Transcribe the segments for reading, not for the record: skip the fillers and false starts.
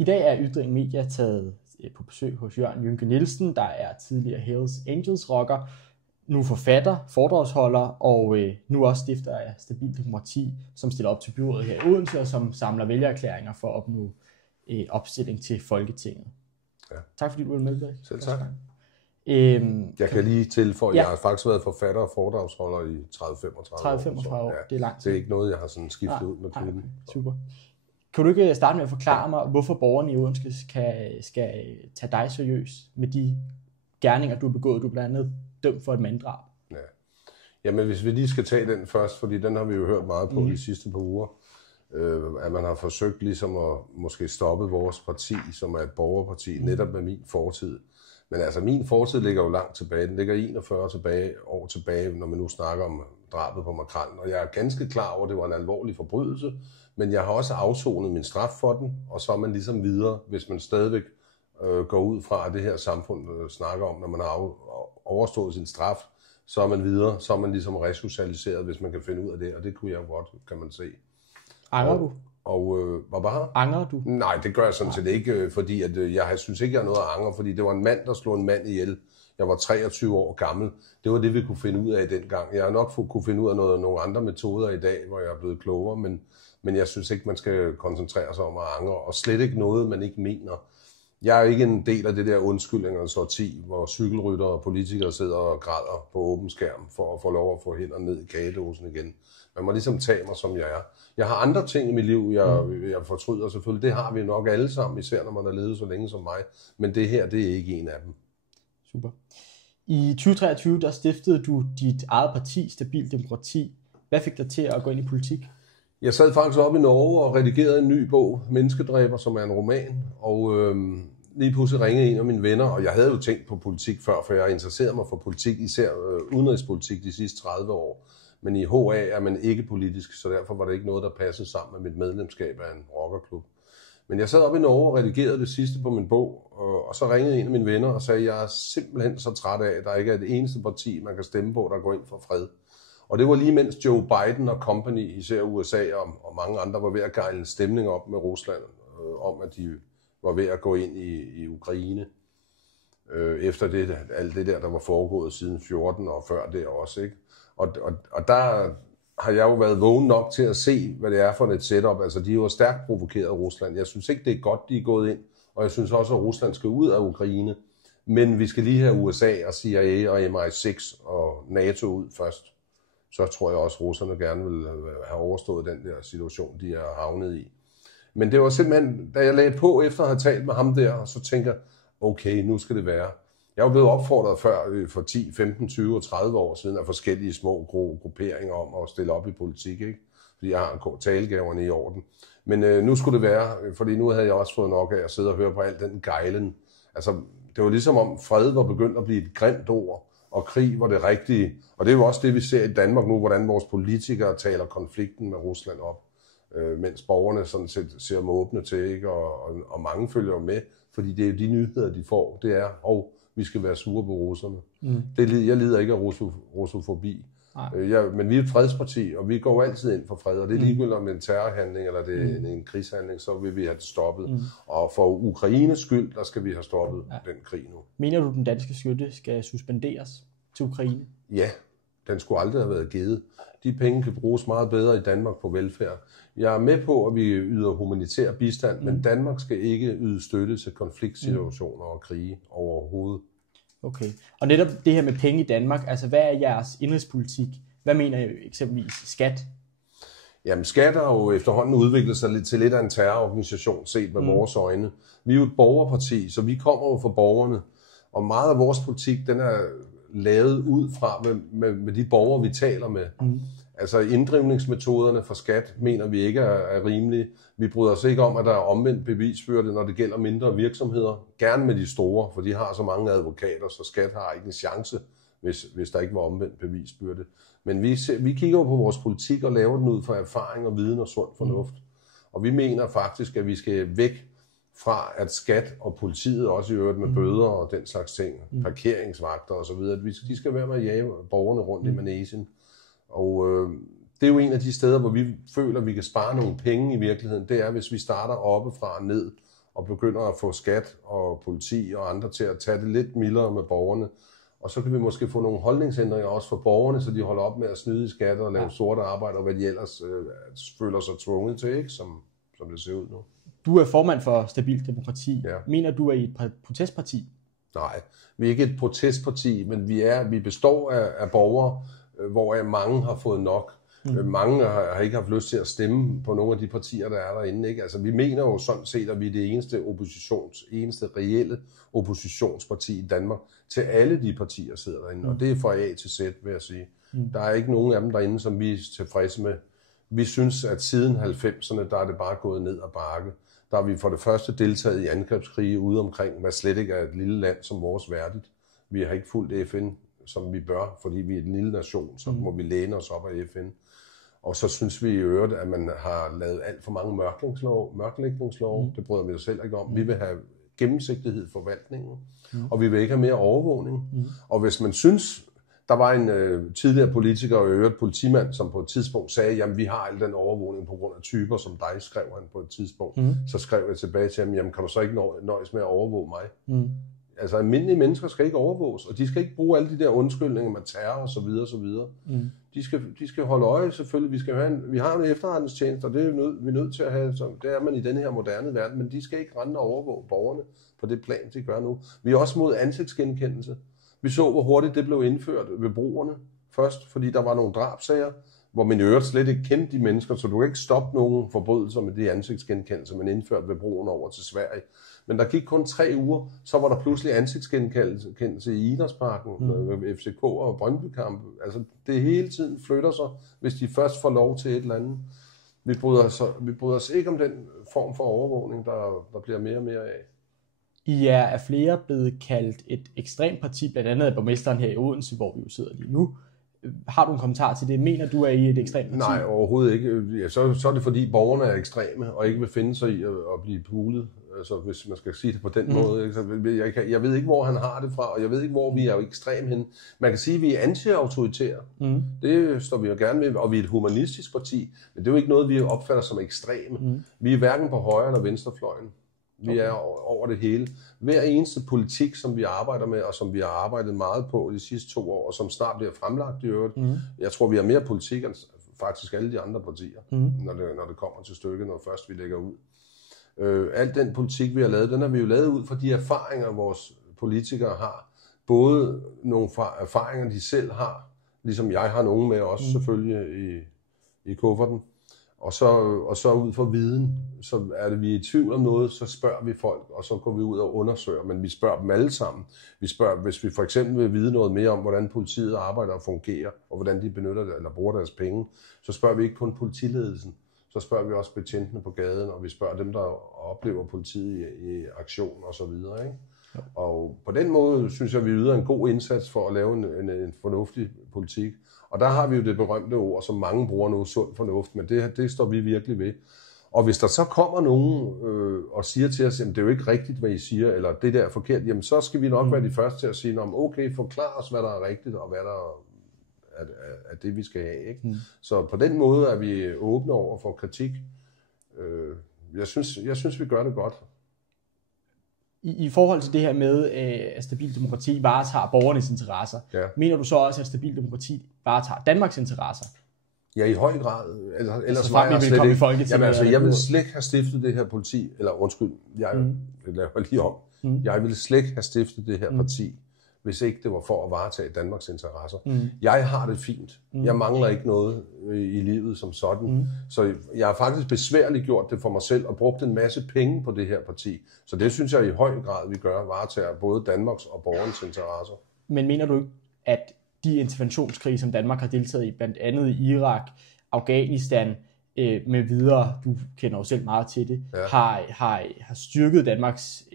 I dag er Ytring Media taget på besøg hos Jørgen Jynke Nielsen, der er tidligere Hells Angels rocker, nu forfatter, foredragsholder og nu også stifter af Stabilt Demokrati, som stiller op til byrådet her i Odense og som samler vælgererklæringer for at opnå opstilling til Folketinget. Ja. Tak fordi du ville med. Selv tak. Jeg kan lige tilføje, jeg har faktisk været forfatter og foredragsholder i 30-35 år. Ja, det er langt. Det er ikke noget, jeg har sådan skiftet ud med klubben. Super. Kan du ikke starte med at forklare mig, hvorfor borgerne i Odense skal tage dig seriøst med de gerninger, du har begået? Du er blandt andet dømt for et manddrab. Ja. Jamen, hvis vi lige skal tage den først, fordi den har vi jo hørt meget på de sidste par uger, at man har forsøgt ligesom at måske stoppe vores parti, som er et borgerparti, netop med min fortid. Men altså, min fortid ligger jo langt tilbage. Den ligger 41 år tilbage, når man nu snakker om drabet på Makrellen. Og jeg er ganske klar over, at det var en alvorlig forbrydelse, men jeg har også afsonet min straf for den, og så er man ligesom videre, hvis man stadigvæk går ud fra, at det her samfund snakker om, når man har overstået sin straf, så er man videre, så er man ligesom resocialiseret, hvis man kan finde ud af det, og det kunne jeg jo godt, kan man se. Angrer du? Hvad bare? Angrer du? Nej, det gør jeg sådan set ikke, fordi at, jeg synes ikke, jeg har noget at angre, fordi det var en mand, der slog en mand ihjel. Jeg var 23 år gammel. Det var det, vi kunne finde ud af dengang. Jeg har nok kunne finde ud af nogle andre metoder i dag, hvor jeg er blevet klogere, men jeg synes ikke, man skal koncentrere sig om at angre, og slet ikke noget, man ikke mener. Jeg er ikke en del af det der undskyldningernes sorti, hvor cykelrytter og politikere sidder og græder på åben skærm for at få lov at få hænderne ned i kagedåsen igen. Man må ligesom tage mig, som jeg er. Jeg har andre ting i mit liv, jeg fortryder selvfølgelig. Det har vi nok alle sammen, især når man har levet så længe som mig. Men det her, det er ikke en af dem. Super. I 2023, der stiftede du dit eget parti, Stabilt Demokrati. Hvad fik dig til at gå ind i politik? Jeg sad faktisk op i Norge og redigerede en ny bog, Menneskedræber, som er en roman. Og lige pludselig ringede en af mine venner, og jeg havde jo tænkt på politik før, for jeg interesserede mig for politik, især udenrigspolitik de sidste 30 år. Men i HA er man ikke politisk, så derfor var det ikke noget, der passede sammen med mit medlemskab af en rockerklub. Men jeg sad op i Norge og redigerede det sidste på min bog, og så ringede en af mine venner og sagde, at jeg er simpelthen så træt af, at der ikke er et eneste parti, man kan stemme på, der går ind for fred. Og det var lige mens Joe Biden og company, især USA og mange andre, var ved at gejle en stemning op med Rusland, om at de var ved at gå ind i Ukraine. Efter det, alt det der var foregået siden 14 og før det også, ikke? Og der har jeg jo været vågen nok til at se, hvad det er for et setup. Altså, de er jo stærkt provokeret af Rusland. Jeg synes ikke, det er godt, de er gået ind. Og jeg synes også, at Rusland skal ud af Ukraine. Men vi skal lige have USA og CIA og MI6 og NATO ud først. Så tror jeg også, at russerne gerne vil have overstået den der situation, de er havnet i. Men det var simpelthen, da jeg lagde på efter at have talt med ham der, så tænker jeg, okay, nu skal det være. Jeg var blevet opfordret før for 10, 15, 20 og 30 år siden af forskellige små grupperinger om at stille op i politik, ikke? Fordi jeg har talegaverne i orden. Men nu skulle det være, fordi nu havde jeg også fået nok af at sidde og høre på alt den gejlen. Altså, det var ligesom om fred var begyndt at blive et grimt ord, og krig var det rigtige. Og det er jo også det, vi ser i Danmark nu, hvordan vores politikere taler konflikten med Rusland op, mens borgerne sådan set ser måbne til, ikke? Og mange følger med, fordi det er jo de nyheder, de får. Det er, vi skal være sure på russerne. Jeg lider ikke af russofobi. Men vi er et fredsparti, og vi går altid ind for fred, og det er ligegyldigt om en terrorhandling eller det er en krigshandling, så vil vi have det stoppet. Og for Ukraines skyld, der skal vi have stoppet den krig nu. Mener du, den danske støtte skal suspenderes til Ukraine? Ja, den skulle aldrig have været givet. De penge kan bruges meget bedre i Danmark på velfærd. Jeg er med på, at vi yder humanitær bistand, men Danmark skal ikke yde støtte til konfliktsituationer og krige overhovedet. Okay. Og netop det her med penge i Danmark, altså hvad er jeres indrigspolitik? Hvad mener I eksempelvis skat? Jamen skat har jo efterhånden udviklet sig til lidt af en terrororganisation set med vores øjne. Vi er jo et borgerparti, så vi kommer jo fra borgerne, og meget af vores politik, den er lavet ud fra med de borgere, vi taler med. Altså inddrivningsmetoderne for skat mener vi ikke er rimelige. Vi bryder os ikke om, at der er omvendt bevisbyrde, når det gælder mindre virksomheder. Gerne med de store, for de har så mange advokater, så skat har ikke en chance, hvis der ikke var omvendt bevisbyrde. Men vi kigger på vores politik og laver den ud fra erfaring og viden og sund fornuft. Og vi mener faktisk, at vi skal væk fra, at skat og politiet også i øvrigt med bøder og den slags ting, parkeringsvagter og så videre, de skal være med at jage borgerne rundt i manegen. Og det er jo en af de steder, hvor vi føler, at vi kan spare nogle penge i virkeligheden. Det er, hvis vi starter oppe fra og ned og begynder at få skat og politi og andre til at tage det lidt mildere med borgerne. Og så kan vi måske få nogle holdningsændringer også for borgerne, så de holder op med at snyde i skatter og lave sorte arbejde, og hvad de ellers føler sig tvunget til, ikke? Som det ser ud nu. Du er formand for Stabilt Demokrati. Ja. Mener du, er I et protestparti? Nej, vi er ikke et protestparti, men vi består af borgere, hvor mange har fået nok. Mange har ikke haft lyst til at stemme på nogle af de partier, der er derinde. Ikke? Altså, vi mener jo sådan set, at vi er det eneste reelle oppositionsparti i Danmark til alle de partier, der sidder derinde. Og det er fra A til Z, vil jeg sige. Der er ikke nogen af dem derinde, som vi er tilfredse med. Vi synes, at siden 90'erne, der er det bare gået ned ad bakke. Der har vi for det første deltaget i angrebskrige ude omkring, hvad slet ikke er et lille land som vores værdigt. Vi har ikke fulgt FN, som vi bør, fordi vi er en lille nation, så må vi læne os op af FN. Og så synes vi i øvrigt, at man har lavet alt for mange mørklægningslove. Det bryder vi os selv ikke om. Vi vil have gennemsigtighed i forvaltningen, og vi vil ikke have mere overvågning. Og hvis man synes, der var en tidligere politiker og i øvrigt politimand, som på et tidspunkt sagde, jamen vi har al den overvågning på grund af typer som dig, skrev han på et tidspunkt. Så skrev jeg tilbage til ham, jamen kan du så ikke nøjes med at overvåge mig? Altså almindelige mennesker skal ikke overvåges, og de skal ikke bruge alle de der undskyldninger med terror og så videre, så videre. De skal holde øje selvfølgelig. Vi har en efterretningstjeneste, og det er vi er nødt til at have. Så det er man i denne her moderne verden, men de skal ikke rende og overvåge borgerne på det plan, de gør nu. Vi er også mod ansigtsgenkendelse. Vi så, hvor hurtigt det blev indført ved brugerne først, fordi der var nogle drabsager, hvor man i øvrigt slet ikke kendte de mennesker, så du kan ikke stoppe nogen forbrydelser med de ansigtsgenkendelser, man indførte ved brugerne over til Sverige. Men der gik kun 3 uger, så var der pludselig ansigtsgenkendelse i Idrætsparken, FCK og Brøndby-kamp. Altså det hele tiden flytter sig, hvis de først får lov til et eller andet. Vi bryder os ikke om den form for overvågning, der bliver mere og mere af. I er flere blevet kaldt et ekstremt parti, blandt andet af borgmesteren her i Odense, hvor vi jo sidder lige nu. Har du en kommentar til det? Mener du, at I er et ekstremt parti? Nej, overhovedet ikke. Ja, så er det fordi borgerne er ekstreme og ikke vil finde sig i at blive pulet. Altså hvis man skal sige det på den måde. Ikke? Så jeg ved ikke, hvor han har det fra, og jeg ved ikke, hvor vi er ekstrem hen. Man kan sige, at vi er anti-autoritære. Det står vi jo gerne med, og vi er et humanistisk parti. Men det er jo ikke noget, vi opfatter som ekstreme. Vi er hverken på højre eller venstrefløjen. Vi er over det hele. Hver eneste politik, som vi arbejder med, og som vi har arbejdet meget på de sidste 2 år, og som snart bliver fremlagt i øvrigt. Jeg tror, vi har mere politik end faktisk alle de andre partier, når det kommer til stykket, når først vi lægger ud. Al den politik, vi har lavet, den har vi jo lavet ud fra de erfaringer, vores politikere har. Både nogle erfaringer, de selv har, ligesom jeg har nogle med også selvfølgelig i kufferten. Og så ud fra viden, så er det, vi er i tvivl om noget, så spørger vi folk, og så går vi ud og undersøger, men vi spørger dem alle sammen. Vi spørger, hvis vi for eksempel vil vide noget mere om, hvordan politiet arbejder og fungerer, og hvordan de benytter det, eller bruger deres penge, så spørger vi ikke kun politiledelsen, så spørger vi også betjentene på gaden, og vi spørger dem, der oplever politiet i aktion og så videre, ikke? Ja. Og på den måde synes jeg, vi yder en god indsats for at lave en fornuftig politik. Og der har vi jo det berømte ord, som mange bruger nu, sund fornuft, men det står vi virkelig ved. Og hvis der så kommer nogen og siger til os, at det er jo ikke rigtigt, hvad I siger, eller det der er forkert, jamen så skal vi nok være de første til at sige, okay, forklar os, hvad der er rigtigt, og hvad der er det, vi skal have. Ikke? Så på den måde er vi åbne over for kritik. Jeg synes, vi gør det godt. I forhold til det her med, at Stabilt Demokrati varetager borgernes interesser, mener du så også, at Stabilt Demokrati varetager Danmarks interesser? Ja, i høj grad. Ellers var jeg slet ikke. Jamen, altså, jeg vil slet ikke have stiftet det her parti, eller undskyld, jeg laver lige om. Jeg ville slet ikke have stiftet det her parti, hvis ikke det var for at varetage Danmarks interesser. Jeg har det fint. Jeg mangler ikke noget i livet som sådan. Så jeg har faktisk besværligt gjort det for mig selv og brugt en masse penge på det her parti. Så det synes jeg i høj grad, vi gør, varetager både Danmarks og borgernes interesser. Men mener du ikke, at de interventionskrige, som Danmark har deltaget i, blandt andet i Irak, Afghanistan med videre, du kender jo selv meget til det, har styrket Danmarks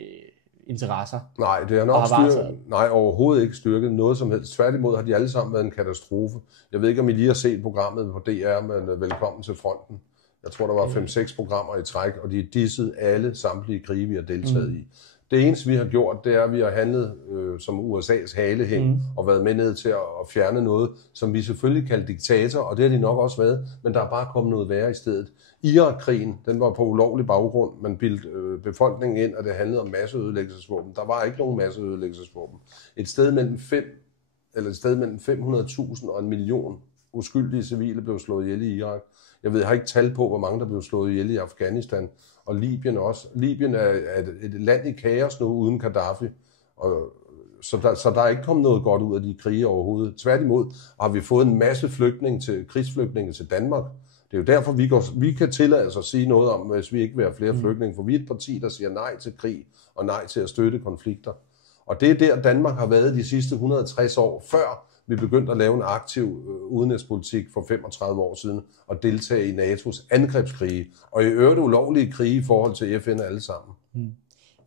interesser? Nej, det er nok styrket. Nej, overhovedet ikke styrket noget som helst. Tværtimod har de alle sammen været en katastrofe. Jeg ved ikke, om I lige har set programmet på DR, men Velkommen til fronten. Jeg tror, der var 5-6 programmer i træk, og de dissede samtlige krige, vi har deltaget i. Det eneste, vi har gjort, det er, at vi har handlet som USA's halehæng og været med ned til at fjerne noget, som vi selvfølgelig kalder diktator, og det har de nok også været, men der er bare kommet noget værre i stedet. Irak-krigen, den var på ulovlig baggrund. Man bildte befolkningen ind, og det handlede om masseødelæggelsesvåben. Der var ikke nogen masseødelæggelsesvåben. Et sted mellem 500.000 og 1 million uskyldige civile blev slået ihjel i Irak. Jeg har ikke tal på, hvor mange der blev slået ihjel i Afghanistan, og Libyen også. Libyen er et land i kaos nu uden Gaddafi, så der er ikke kommet noget godt ud af de krige overhovedet. Tværtimod har vi fået en masse krigsflygtninge til Danmark. Det er jo derfor, vi kan tillade os at sige noget om, hvis vi ikke vil have flere flygtninge, for vi er et parti, der siger nej til krig og nej til at støtte konflikter. Og det er der, Danmark har været de sidste 160 år, før vi begyndte at lave en aktiv udenrigspolitik for 35 år siden og deltage i NATO's angrebskrige, og i øvrigt ulovlige krige i forhold til FN alle sammen.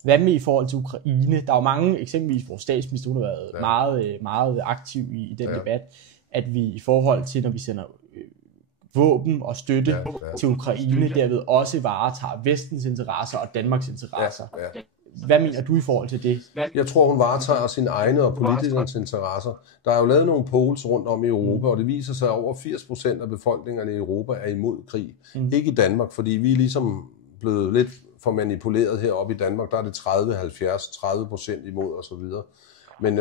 Hvad med i forhold til Ukraine? Der er jo mange, eksempelvis vores statsminister, hun har været meget aktiv i den debat, at vi i forhold til, når vi sender våben og støtte til Ukraine, derved også varetager vestens interesser og Danmarks interesser. Hvad mener du i forhold til det? Jeg tror, hun varetager sine egne og politikernes interesser. Der er jo lavet nogle polls rundt om i Europa, og det viser sig, at over 80% af befolkningerne i Europa er imod krig. Ikke i Danmark, fordi vi er ligesom blevet lidt for manipuleret heroppe i Danmark. Der er det 30% imod osv. Men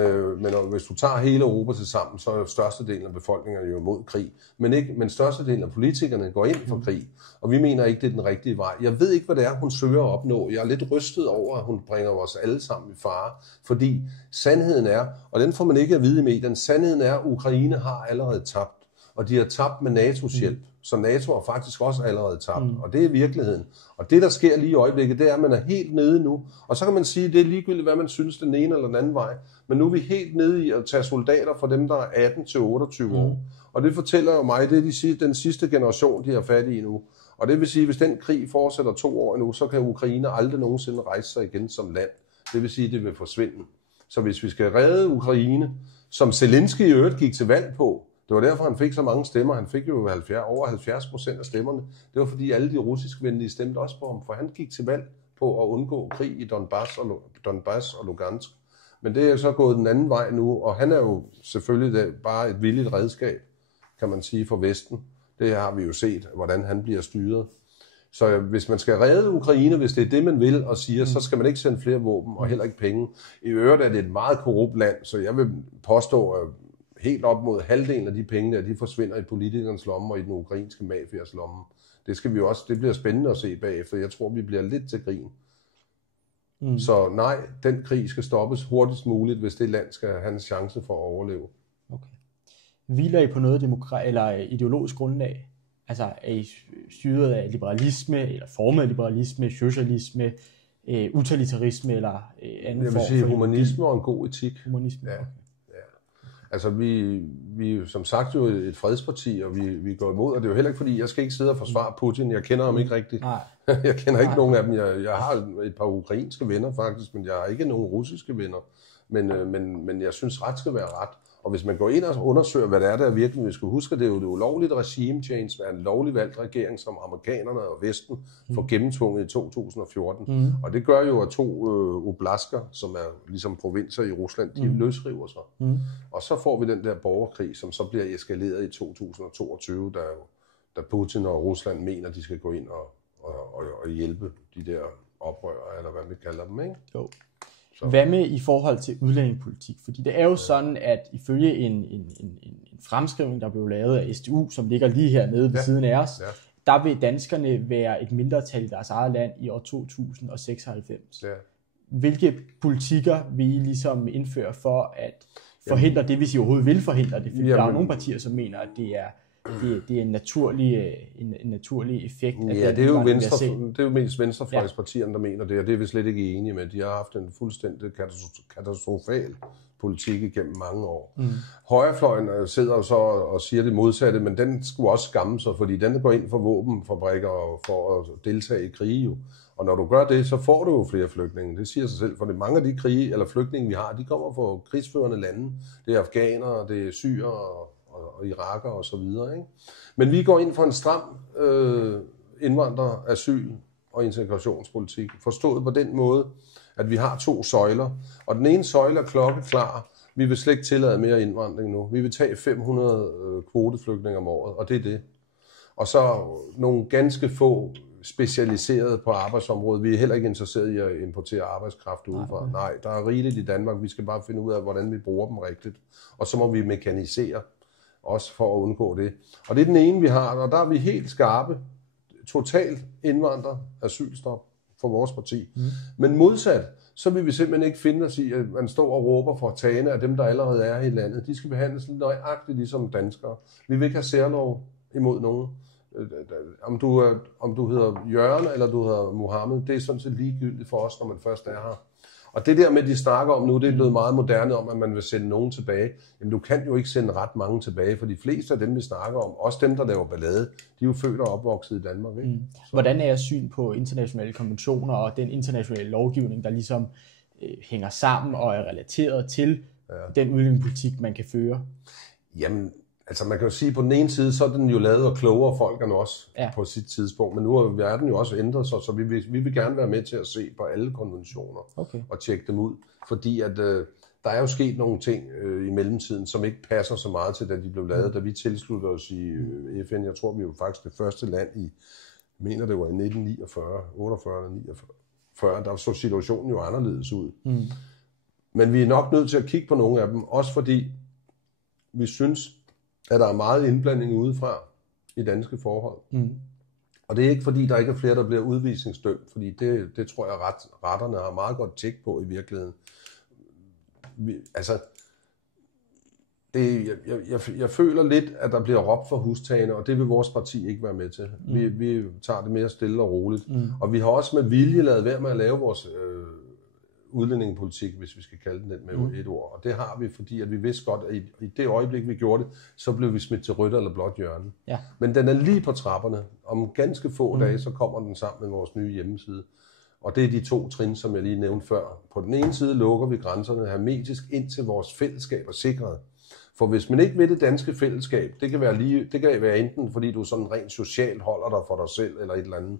hvis du tager hele Europa til sammen, så er størstedelen af befolkningen jo imod krig. Men størstedelen af politikerne går ind for krig, og vi mener ikke, det er den rigtige vej. Jeg ved ikke, hvad det er, hun søger at opnå. Jeg er lidt rystet over, at hun bringer os alle sammen i fare, fordi sandheden er, og den får man ikke at vide i medierne, sandheden er, at Ukraine har allerede tabt, og de har tabt med NATO's hjælp. Så NATO har faktisk også allerede tabt, og det er virkeligheden. Og det, der sker lige i øjeblikket, det er, at man er helt nede nu. Og så kan man sige, at det er ligegyldigt, hvad man synes den ene eller den anden vej. Men nu er vi helt nede i at tage soldater fra dem, der er 18 til 28 år. Og det fortæller jo mig, det er den sidste generation, de har fat i nu. Og det vil sige, at hvis den krig fortsætter 2 år endnu, så kan Ukraine aldrig nogensinde rejse sig igen som land. Det vil sige, at det vil forsvinde. Så hvis vi skal redde Ukraine, som Zelensky i øvrigt gik til valg på, det var derfor, han fik så mange stemmer. Han fik jo over 70% af stemmerne. Det var fordi alle de russiskvenlige stemte også på ham, for han gik til valg på at undgå krig i Donbass og Lugansk. Men det er så gået den anden vej nu, og han er jo selvfølgelig bare et villigt redskab, kan man sige, for Vesten. Det har vi jo set, hvordan han bliver styret. Så hvis man skal redde Ukraine, hvis det er det, man vil og siger, så skal man ikke sende flere våben og heller ikke penge. I øvrigt er det et meget korrupt land, så jeg vil påstå, at helt op mod halvdelen af de penge der, de forsvinder i politikernes lomme og i den ukrainske mafias lomme. Det bliver spændende at se bagefter. Jeg tror, vi bliver lidt til grin. Så nej, den krig skal stoppes hurtigst muligt, hvis det land skal have en chance for at overleve. Okay. Hviler I på noget eller ideologisk grundlag? Altså er I styret af liberalisme, eller formet af liberalisme, socialisme, utilitarisme eller anden form? Jeg vil sige humanisme og en god etik. Humanisme, okay. Altså, vi er som sagt jo et fredsparti, og vi går imod, og det er jo heller ikke fordi, jeg skal ikke sidde og forsvare Putin. Jeg kender ham ikke rigtigt. Jeg kender ikke nogen af dem. Jeg har et par ukrainske venner faktisk, men jeg har ikke nogen russiske venner. Men jeg synes, ret skal være ret. Og hvis man går ind og undersøger, hvad det er, der virkelig, vi skal huske, det er jo det ulovligt regime change, er en lovlig valgt regering, som amerikanerne og Vesten får gennemtvunget i 2014. Og det gør jo, at 2 oblaster, som er ligesom provinser i Rusland, de løsriver sig. Og så får vi den der borgerkrig, som så bliver eskaleret i 2022, da Putin og Rusland mener, de skal gå ind og hjælpe de der oprørere, eller hvad vi kalder dem, ikke? Jo. Hvad med i forhold til udlændingepolitik? Fordi det er jo sådan, at ifølge en fremskrivning, der blev lavet af SDU, som ligger lige hernede ved siden af os, der vil danskerne være et mindretal i deres eget land i år 2096. Hvilke politikker vil I ligesom indføre for at forhindre det, hvis I overhovedet vil forhindre det? Fordi der er jo nogle partier, som mener, at det er en naturlig effekt af det er jo mest venstrefløjspartierne, der mener det, og det er vi slet ikke enige med. De har haft en fuldstændig katastrofal politik igennem mange år. Højrefløjen sidder jo så og siger det modsatte, men den skulle også skamme sig, fordi den går ind for våbenfabrikker og for at deltage i krige jo. Og når du gør det, så får du jo flere flygtninge. Det siger sig selv, for mange af de krige eller flygtninge, vi har, de kommer fra krigsførende lande. Det er afghanere, det er syre og iraker og så videre, ikke? Men vi går ind for en stram indvandrer-, asyl- og integrationspolitik. Forstået på den måde, at vi har 2 søjler, og den ene søjle er klokkeklar. Vi vil slet ikke tillade mere indvandring nu. Vi vil tage 500 kvoteflygtninge om året, og det er det. Og så nogle ganske få specialiseret på arbejdsområdet. Vi er heller ikke interesseret i at importere arbejdskraft udefra. Nej, der er rigeligt i Danmark. Vi skal bare finde ud af, hvordan vi bruger dem rigtigt. Og så må vi mekanisere, også for at undgå det. Og det er den ene, vi har, og der er vi helt skarpe. Totalt asylstop for vores parti. Men modsat, så vil vi simpelthen ikke finde os i, at man står og råber for tagene af dem, der allerede er i landet. De skal behandles nøjagtigt ligesom danskere. Vi vil ikke have særlov imod nogen. Om du hedder Jørgen eller du hedder Mohammed, det er sådan set ligegyldigt for os, når man først er her. Og det der med, de snakker om nu, det er blevet meget moderne om, at man vil sende nogen tilbage. Jamen, du kan jo ikke sende ret mange tilbage, for de fleste af dem, vi snakker om, også dem, der laver ballade, de er jo født og opvokset i Danmark. Ikke? Hvordan er jeres syn på internationale konventioner og den internationale lovgivning, der ligesom hænger sammen og er relateret til den udlændingepolitik, man kan føre? Jamen, altså man kan jo sige, at på den ene side, så er den jo lavet og klogere folk end os på sit tidspunkt, men nu har verden jo også ændret sig, så vi vil gerne være med til at se på alle konventioner og tjekke dem ud, fordi at der er jo sket nogle ting i mellemtiden, som ikke passer så meget til, da de blev lavet, da vi tilsluttede os i FN. Jeg tror, vi var faktisk det første land i, mener det var i 1949, 48 eller 49, der så situationen jo anderledes ud. Men vi er nok nødt til at kigge på nogle af dem, også fordi vi synes, at der er meget indblanding udefra i danske forhold. Og det er ikke fordi, der ikke er flere, der bliver udvisningsdømt, fordi det tror jeg, retterne har meget godt tjek på i virkeligheden. Jeg føler lidt, at der bliver råbt for hustagene, og det vil vores parti ikke være med til. Vi tager det mere stille og roligt. Og vi har også med vilje lavet være med at lave vores udlændingepolitik, hvis vi skal kalde den med et ord. Og det har vi, fordi at vi vidste godt, at i det øjeblik, vi gjorde det, så blev vi smidt til rødt eller blåt hjørne. Ja. Men den er lige på trapperne. Om ganske få dage, så kommer den sammen med vores nye hjemmeside. Og det er de 2 trin, som jeg lige nævnte før. På den ene side lukker vi grænserne hermetisk ind til vores fællesskab er sikret. For hvis man ikke vil det danske fællesskab, det kan være enten fordi du sådan rent socialt holder dig for dig selv eller et eller andet,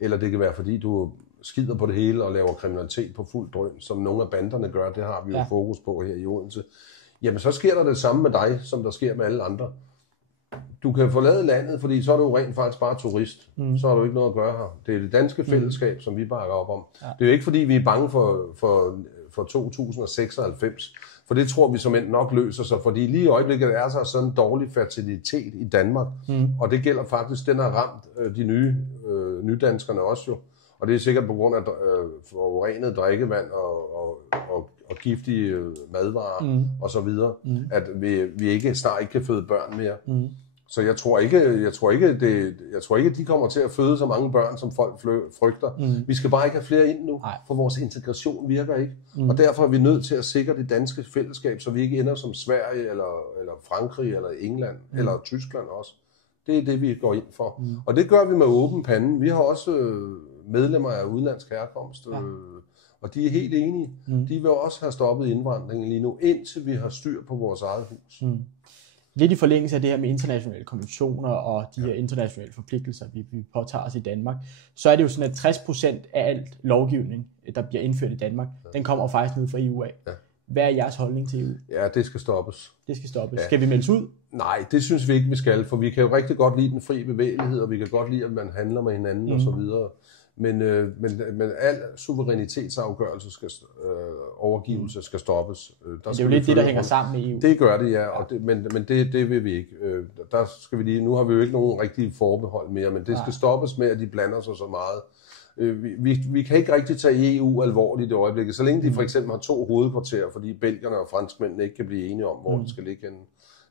eller det kan være fordi du skider på det hele og laver kriminalitet på fuld drøn, som nogle af banderne gør, det har vi jo fokus på her i Odense. Jamen så sker der det samme med dig, som der sker med alle andre. Du kan forlade landet, fordi så er du jo rent faktisk bare turist. Så har du ikke noget at gøre her. Det er det danske fællesskab, som vi bakker op om. Ja. Det er jo ikke fordi, vi er bange for 2096, for det tror vi som end nok løser sig, fordi lige i øjeblikket er så sådan en dårlig fertilitet i Danmark, og det gælder faktisk, den har ramt de nydanskerne også jo. Og det er sikkert på grund af forurenet drikkevand og giftige madvarer og så videre, at vi snart ikke kan føde børn mere. Så jeg tror ikke, de kommer til at føde så mange børn, som folk frygter. Vi skal bare ikke have flere ind nu, for vores integration virker ikke. Og derfor er vi nødt til at sikre det danske fællesskab, så vi ikke ender som Sverige eller Frankrig eller England eller Tyskland også. Det er det, vi går ind for. Og det gør vi med åben pande. Vi har også medlemmer af udenlandsk herkomst, og de er helt enige. De vil også have stoppet indvandringen lige nu, indtil vi har styr på vores eget hus. Lidt i forlængelse af det her med internationale konventioner og de her internationale forpligtelser, vi påtager os i Danmark, så er det jo sådan, at 60% af alt lovgivning, der bliver indført i Danmark, den kommer faktisk ned fra EU af. Ja. Hvad er jeres holdning til EU? Ja, det skal stoppes. Det skal stoppes. Ja. Skal vi meldes ud? Nej, det synes vi ikke, vi skal, for vi kan jo rigtig godt lide den fri bevægelighed, og vi kan godt lide, at man handler med hinanden og så videre. Men al suverænitetsafgørelse overgivelse skal stoppes. Det er jo lidt det, der hænger sammen med EU. Det gør det, ja. Og men det vil vi ikke. Der skal vi lige, nu har vi jo ikke nogen rigtige forbehold mere, men det skal stoppes med, at de blander sig så meget. Vi kan ikke rigtig tage EU alvorligt i det øjeblikket, så længe de for eksempel har 2 hovedkvarterer, fordi belgierne og franskmændene ikke kan blive enige om, hvor det skal ligge henne.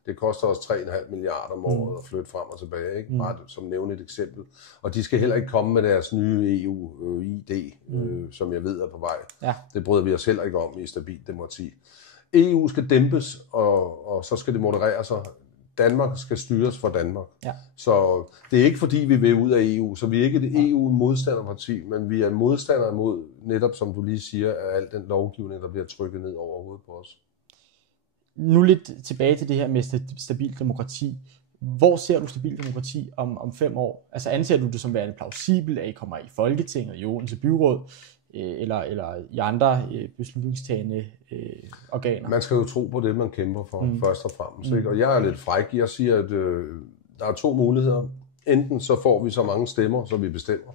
Det koster os 3,5 milliarder om året at flytte frem og tilbage, ikke? Bare som nævne et eksempel. Og de skal heller ikke komme med deres nye EU-ID, som jeg ved er på vej. Ja. Det bryder vi os heller ikke om i stabilt demokrati. EU skal dæmpes, og så skal det moderere sig. Danmark skal styres for Danmark. Ja. Så det er ikke fordi, vi vil ud af EU, så vi er ikke et EU-modstanderparti, men vi er modstandere mod, netop som du lige siger, af al den lovgivning, der bliver trykket ned over hovedet på os. Nu lidt tilbage til det her med stabil demokrati. Hvor ser du stabil demokrati om 5 år? Altså anser du det som værende plausibelt, at I kommer i Folketinget, i Odense Byråd, eller i andre beslutningstagende organer. Man skal jo tro på det, man kæmper for, først og fremmest. Ikke? Og jeg er lidt fræk. Jeg siger, at der er 2 muligheder. Enten så får vi så mange stemmer, så vi bestemmer,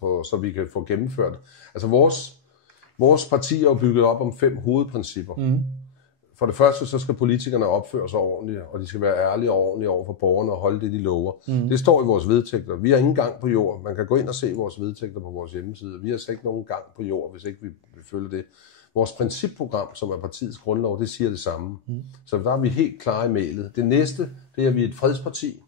så vi kan få gennemført. Altså vores parti er jo bygget op om 5 hovedprincipper. For det første, så skal politikerne opføre sig ordentligt, og de skal være ærlige og ordentlige over for borgerne og holde det, de lover. Det står i vores vedtægter. Vi har ingen gang på jord. Man kan gå ind og se vores vedtægter på vores hjemmeside. Vi har slet ikke nogen gang på jord, hvis ikke vi følger det. Vores principprogram, som er partiets grundlov, det siger det samme. Så der er vi helt klare i mælet. Det næste, det er, at vi er et fredsparti.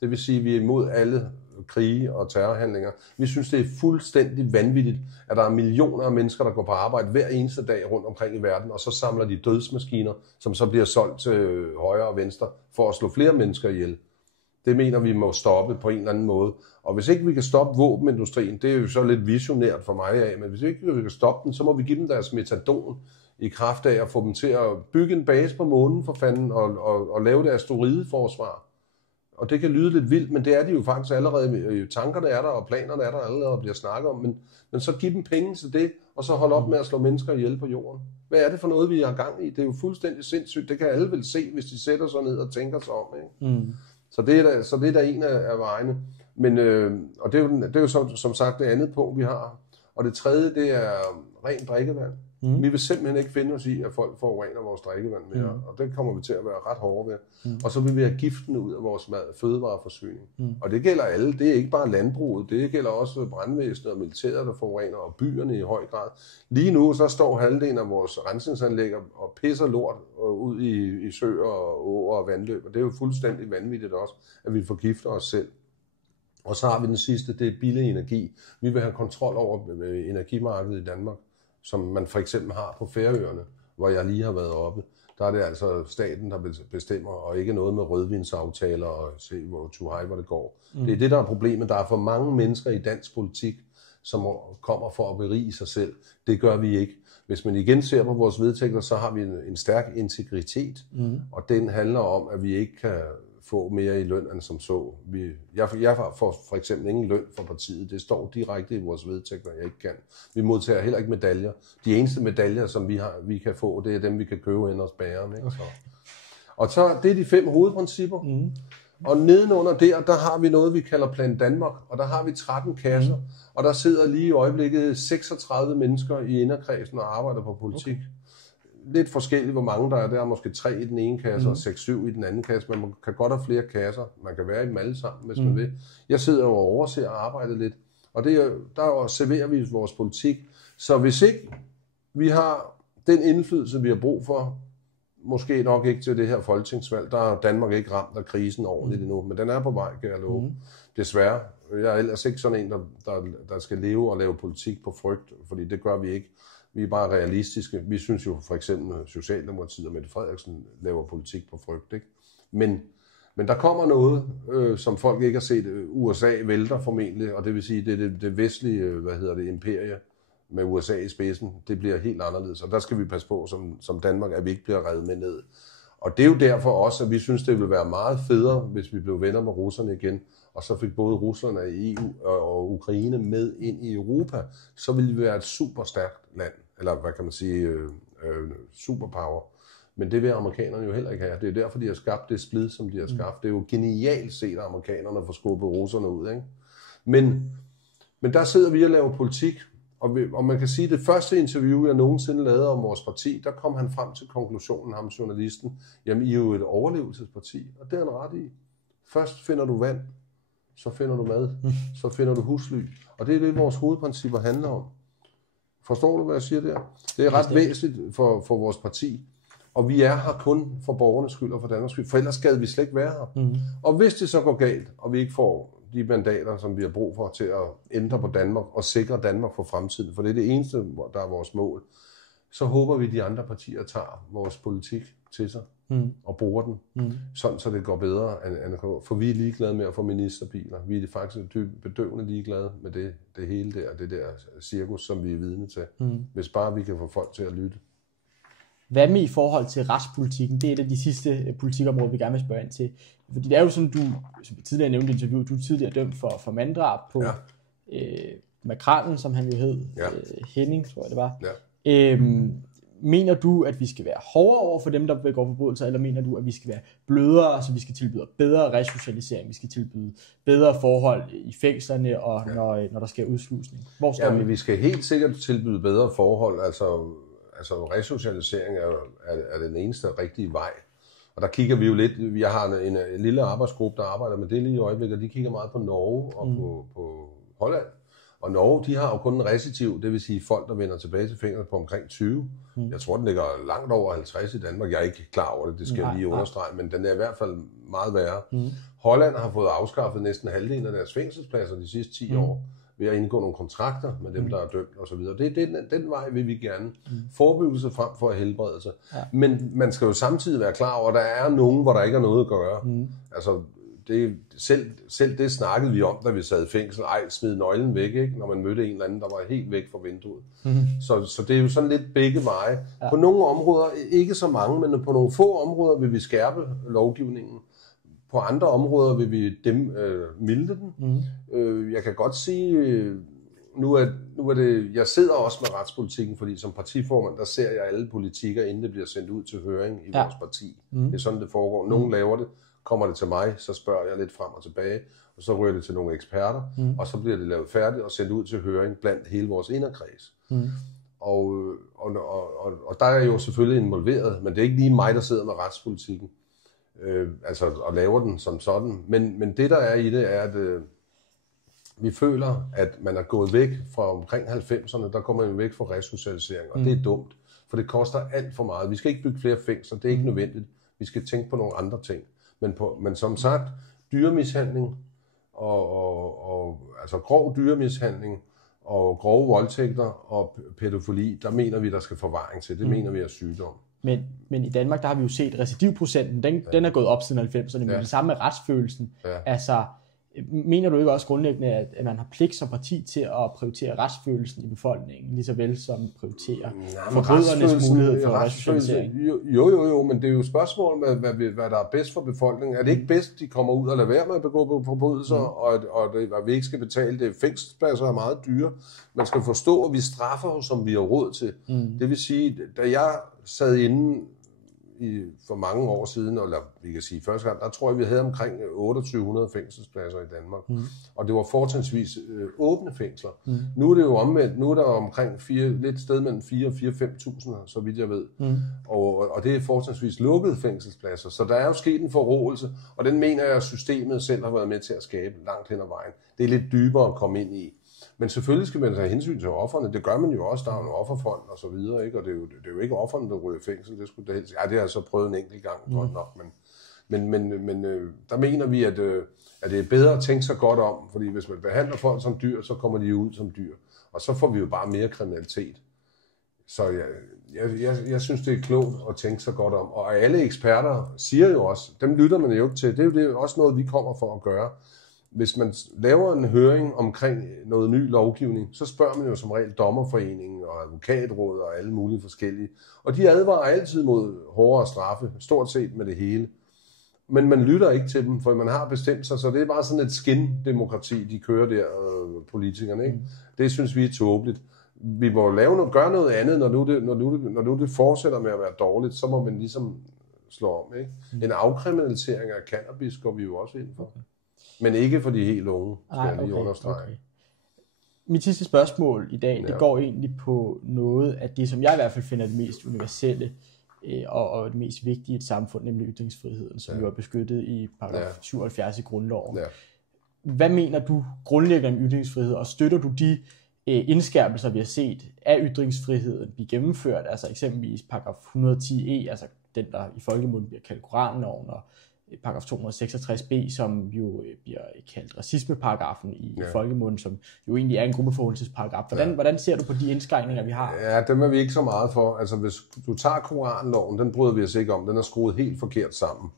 Det vil sige, at vi er imod alle krige og terrorhandlinger. Vi synes, det er fuldstændig vanvittigt, at der er millioner af mennesker, der går på arbejde hver eneste dag rundt omkring i verden, og så samler de dødsmaskiner, som så bliver solgt til højre og venstre, for at slå flere mennesker ihjel. Det mener vi må stoppe på en eller anden måde. Og hvis ikke vi kan stoppe våbenindustrien, det er jo så lidt visionært for mig af, men hvis ikke vi kan stoppe den, så må vi give dem deres metadon i kraft af at få dem til at bygge en base på månen for fanden og lave det asteroideforsvar. Og det kan lyde lidt vildt, men det er de jo faktisk allerede. Tankerne er der, og planerne er der allerede, og bliver snakket om. Men så giv dem penge til det, og så hold op med at slå mennesker ihjel på jorden. Hvad er det for noget, vi har gang i? Det er jo fuldstændig sindssygt. Det kan alle vel se, hvis de sætter sig ned og tænker sig om. Ikke? Så det er da en af vejene. Men, og det er jo som sagt det andet punkt, vi har. Og det tredje, det er rent drikkevand. Vi vil simpelthen ikke finde os i, at folk forurener vores drikkevand mere, og det kommer vi til at være ret hårde ved. Og så vil vi have giften ud af vores fødevareforsyning. Og det gælder alle. Det er ikke bare landbruget. Det gælder også brandvæsenet og militæret, der forurener, og byerne i høj grad. Lige nu så står halvdelen af vores rensningsanlæg og pisser lort ud i søer og åer og vandløb. Og det er jo fuldstændig vanvittigt også, at vi forgifter os selv. Og så har vi den sidste, det er billig energi. Vi vil have kontrol over energimarkedet i Danmark, som man for eksempel har på Færøerne, hvor jeg lige har været oppe. Der er det altså staten, der bestemmer, og ikke noget med rødvinsaftaler og se, hvor det går. Det er det, der er problemet. Der er for mange mennesker i dansk politik, som kommer for at berige sig selv. Det gør vi ikke. Hvis man igen ser på vores vedtægter, så har vi en stærk integritet, og den handler om, at vi ikke kan få mere i løn end som så. Jeg får for eksempel ingen løn for partiet. Det står direkte i vores vedtægter, jeg ikke kan. Vi modtager heller ikke medaljer. De eneste medaljer, som vi kan få, det er dem, vi kan købe hen hos bageren. Ikke? Okay. Og så det er de 5 hovedprincipper. Og nedenunder der har vi noget, vi kalder Plan Danmark, og der har vi 13 kasser, og der sidder lige i øjeblikket 36 mennesker i inderkredsen og arbejder på politik. Okay. Lidt forskelligt, hvor mange der er. Der er måske 3 i den ene kasse og 6-7 i den anden kasse. Man kan godt have flere kasser. Man kan være i dem alle sammen, hvis man vil. Jeg sidder jo og overser og arbejder lidt. Og der serverer vi vores politik. Så hvis ikke vi har den indflydelse, vi har brug for, måske nok ikke til det her folketingsvalg, der er Danmark ikke ramt af krisen ordentligt endnu. Men den er på vej, kan jeg love. Desværre. Jeg er ellers ikke sådan en, der skal leve og lave politik på frygt, fordi det gør vi ikke. Vi er bare realistiske. Vi synes jo for eksempel, Socialdemokratiet og Mette Frederiksen laver politik på frygt. Ikke? Men der kommer noget, som folk ikke har set. USA vælter formentlig, og det vil sige, det vestlige imperie med USA i spidsen, det bliver helt anderledes. Og der skal vi passe på som Danmark, at vi ikke bliver revet med ned. Og det er jo derfor også, at vi synes, det ville være meget federe, hvis vi blev venner med russerne igen, og så fik både Rusland og EU og Ukraine med ind i Europa, så ville vi være et super stærkt land, eller hvad kan man sige, superpower. Men det vil amerikanerne jo heller ikke have. Det er derfor, de har skabt det splid, som de har skabt. Det er jo genialt set, at amerikanerne får skubbet russerne ud. Ikke? Men der sidder vi og laver politik, og man kan sige, at det første interview, jeg nogensinde lavede om vores parti, der kom han frem til konklusionen, ham journalisten, jamen I er jo et overlevelsesparti, og det er han ret i. Først finder du vand, så finder du mad, så finder du husly. Og det er det, vores hovedprincipper handler om. Forstår du, hvad jeg siger der? Det er ret væsentligt for vores parti. Og vi er her kun for borgernes skyld og for Danmarks skyld, for ellers skal vi slet ikke være her. Og hvis det så går galt, og vi ikke får de mandater, som vi har brug for til at ændre på Danmark og sikre Danmark for fremtiden, for det er det eneste, der er vores mål, så håber vi, at de andre partier tager vores politik til sig og bruger den, sådan så det går bedre end for vi er ligeglade med at få ministerbiler. Vi er faktisk bedøvende ligeglade med det hele der, det der cirkus, som vi er vidne til, hvis bare vi kan få folk til at lytte. Hvad med i forhold til retspolitikken? Det er et af de sidste politikområder, vi gerne vil spørge ind til. Fordi det er jo sådan, du som tidligere nævnte i interviewet, du er tidligere dømt for manddrab på Makrallen, som han jo hed, Henning, tror jeg det var. Ja. Mener du, at vi skal være hårdere over for dem, der begår forbrydelser, eller mener du, at vi skal være blødere, altså vi skal tilbyde bedre resocialisering, vi skal tilbyde bedre forhold i fængslerne, og når der sker udslusning? Hvor står vi skal helt sikkert tilbyde bedre forhold, altså resocialisering er den eneste rigtige vej. Og der kigger vi jo lidt, jeg har en lille arbejdsgruppe, der arbejder med det lige i øjeblikket, og de kigger meget på Norge og på Holland. Og Norge, de har jo kun en recidiv, det vil sige folk, der vender tilbage til fængslet på omkring 20. Jeg tror, den ligger langt over 50 i Danmark. Jeg er ikke klar over det, det skal jeg lige understrege, men den er i hvert fald meget værre. Holland har fået afskaffet næsten halvdelen af deres fængselspladser de sidste 10 år, ved at indgå nogle kontrakter med dem, der er dømt osv. Det er den vej, vil vi gerne. Forebyggelse frem for at helbrede sig. Ja. Men man skal jo samtidig være klar over, at der er nogen, hvor der ikke er noget at gøre. Altså, selv det snakkede vi om, da vi sad i fængsel. Smid nøglen væk, ikke? Når man mødte en eller anden, der var helt væk fra vinduet. Så det er jo sådan lidt begge veje. Ja. På nogle områder, ikke så mange, men på nogle få områder vil vi skærpe lovgivningen. På andre områder vil vi milde den. Jeg kan godt sige, nu er det, jeg sidder også med retspolitikken, fordi som partiformand, der ser jeg alle politikker, inden det bliver sendt ud til høring i vores parti. Det er sådan, det foregår. Nogen laver det, kommer det til mig, så spørger jeg lidt frem og tilbage, og så ryger det til nogle eksperter, og så bliver det lavet færdigt og sendt ud til høring blandt hele vores inderkreds. Og der er jeg jo selvfølgelig involveret, men det er ikke lige mig, der sidder med retspolitikken. Og laver den som sådan. Men det, der er i det, er, at vi føler, at man er gået væk fra omkring 90'erne, der kommer man væk fra resocialisering, og det er dumt, for det koster alt for meget. Vi skal ikke bygge flere fængsler, det er ikke nødvendigt. Vi skal tænke på nogle andre ting. Men som sagt, dyremishandling, altså grov dyremishandling, og grove voldtægter og pædofili, der mener vi, der skal forvaring til. Det mener vi er sygdom. Men i Danmark, der har vi jo set, recidivprocenten, den er gået op siden 90'erne, men det samme med retsfølelsen. Altså, mener du ikke også grundlæggende, at man har pligt som parti til at prioritere retsfølelsen i befolkningen, lige så vel som prioritere forbrydernes mulighed for resocialisering? Jo, men det er jo spørgsmål med, hvad der er bedst for befolkningen. Er det ikke bedst, de kommer ud og lader være med at begå forbrydelser, og at vi ikke skal betale det? Fængselspladser er meget dyre. Man skal forstå, at vi straffer, som vi har råd til. Det vil sige, da jeg sad inde for mange år siden, eller vi kan sige første gang, der tror jeg, vi havde omkring 2800 fængselspladser i Danmark. Og det var fortrinsvis åbne fængsler. Nu er det jo omvendt. Nu er der omkring lidt sted mellem 4.000 og 5.000, så vidt jeg ved. Og det er fortrinsvis lukkede fængselspladser. Så der er jo sket en forrådelse, og den mener jeg, at systemet selv har været med til at skabe langt hen ad vejen. Det er lidt dybere at komme ind i. Men selvfølgelig skal man tage hensyn til offerne. Det gør man jo også. Der er en offerfond og så videre, ikke? Og det er jo ikke offerne, der ryger i fængsel. Det skulle det helst. Ja, det har jeg så prøvet en enkelt gang, nok. Men der mener vi, at det er bedre at tænke sig godt om. Fordi hvis man behandler folk som dyr, så kommer de ud som dyr. Og så får vi jo bare mere kriminalitet. Så jeg synes, det er klogt at tænke sig godt om. Og alle eksperter siger jo også, dem lytter man jo ikke til. Det er jo også noget, vi kommer for at gøre. Hvis man laver en høring omkring noget ny lovgivning, så spørger man jo som regel dommerforeningen og advokatrådet og alle mulige forskellige. Og de advarer altid mod hårdere straffe, stort set med det hele. Men man lytter ikke til dem, for man har bestemt sig, så det er bare sådan et skindemokrati, de kører der, politikerne, ikke? Det synes vi er tåbeligt. Vi må gøre noget andet, når nu det fortsætter med at være dårligt, så må man ligesom slå om, ikke? En afkriminalisering af cannabis går vi jo også ind for. Okay. Men ikke for de helt unge, skal jeg lige understrege. Okay. Mit sidste spørgsmål i dag, det går egentlig på noget af det, som jeg i hvert fald finder det mest universelle og det mest vigtige i et samfund, nemlig ytringsfriheden, som jo er beskyttet i paragraf 77 i grundloven. Ja. Hvad mener du grundlæggende om ytringsfrihed, og støtter du de indskærpelser, vi har set af ytringsfriheden blive gennemført, altså eksempelvis paragraf 110e, altså den, der i folkemunden bliver kaldt Koranloven, og paragraf 266b, som jo bliver kaldt racismeparagrafen i folkemunden, som jo egentlig er en gruppeforholdelsesparagraf. Hvordan ser du på de indskrænkninger, vi har? Ja, dem er vi ikke så meget for. Altså, hvis du tager Koranloven, den bryder vi os ikke om. Den er skruet helt forkert sammen.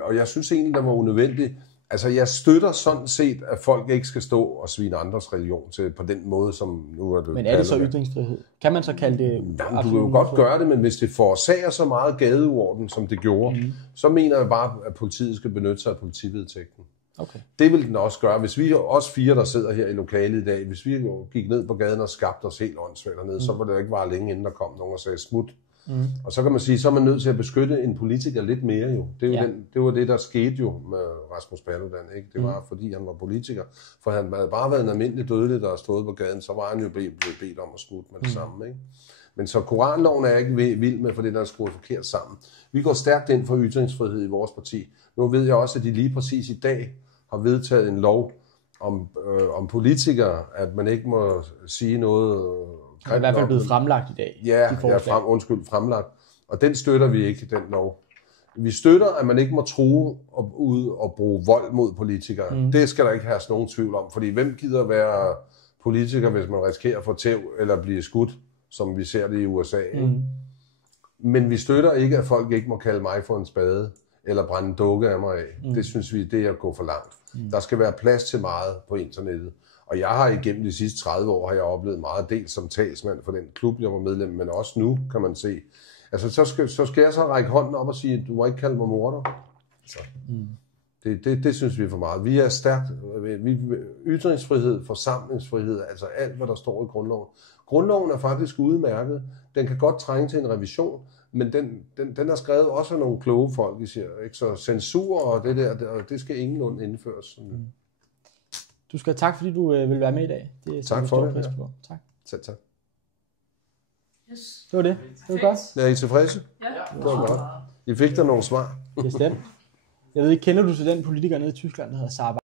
Og jeg synes egentlig, den var unødvendig. Altså, jeg støtter sådan set, at folk ikke skal stå og svine andres religion til på den måde, som nu er det. Men er det så ytringsfrihed? Kan man så kalde det? Jamen, du vil jo godt gøre det, men hvis det forårsager så meget gadeorden, som det gjorde, så mener jeg bare, at politiet skal benytte sig af politivedtægten. Okay. Det vil den også gøre. Hvis vi, os 4, der sidder her i lokalet i dag, hvis vi gik ned på gaden og skabte os helt åndssvagt dernede, så var det ikke bare længe inden der kom nogen og sagde smut. Og så kan man sige, så er man nødt til at beskytte en politiker lidt mere jo. Det er jo det var det, der skete jo med Rasmus Paludan, ikke? Det var fordi han var politiker. For han havde bare været en almindelig dødelig, der stod på gaden, så var han jo blevet bedt om at smutte med det samme, ikke? Men så koranloven er jeg ikke vild med, fordi den er skruet forkert sammen. Vi går stærkt ind for ytringsfrihed i vores parti. Nu ved jeg også, at de lige præcis i dag har vedtaget en lov om politikere, at man ikke må sige noget. Det er i hvert fald blevet fremlagt i dag. Ja, fremlagt. Og den støtter vi ikke, den lov. Vi støtter, at man ikke må true og bruge vold mod politikere. Det skal der ikke have nogen tvivl om, fordi hvem gider være politiker, hvis man risikerer at få tæv eller blive skudt, som vi ser det i USA. Men vi støtter ikke, at folk ikke må kalde mig for en spade, eller brænde en dukke af mig af. Det synes vi, det er at gå for langt. Der skal være plads til meget på internettet. Og jeg har igennem de sidste 30 år, har jeg oplevet meget dels som talsmand for den klub, jeg var medlem, men også nu kan man se. Altså, så skal jeg så række hånden op og sige, du må ikke kalde mig morder. Så. Det synes vi er for meget. Vi er stærkt. Ytringsfrihed, forsamlingsfrihed, altså alt, hvad der står i grundloven. Grundloven er faktisk udmærket. Den kan godt trænge til en revision, men den er skrevet også af nogle kloge folk, ikke? Så censur og det skal ingenlunde indføres. Du skal have tak, fordi du vil være med i dag. Det tak for det. Tak. Selv tak. Yes. Det var det. Det var godt. Er I tilfredse? Ja. Det var godt. I fik der nogle svar. Bestemt. Jeg ved ikke, kender du til den politiker nede i Tyskland, der hedder Saba?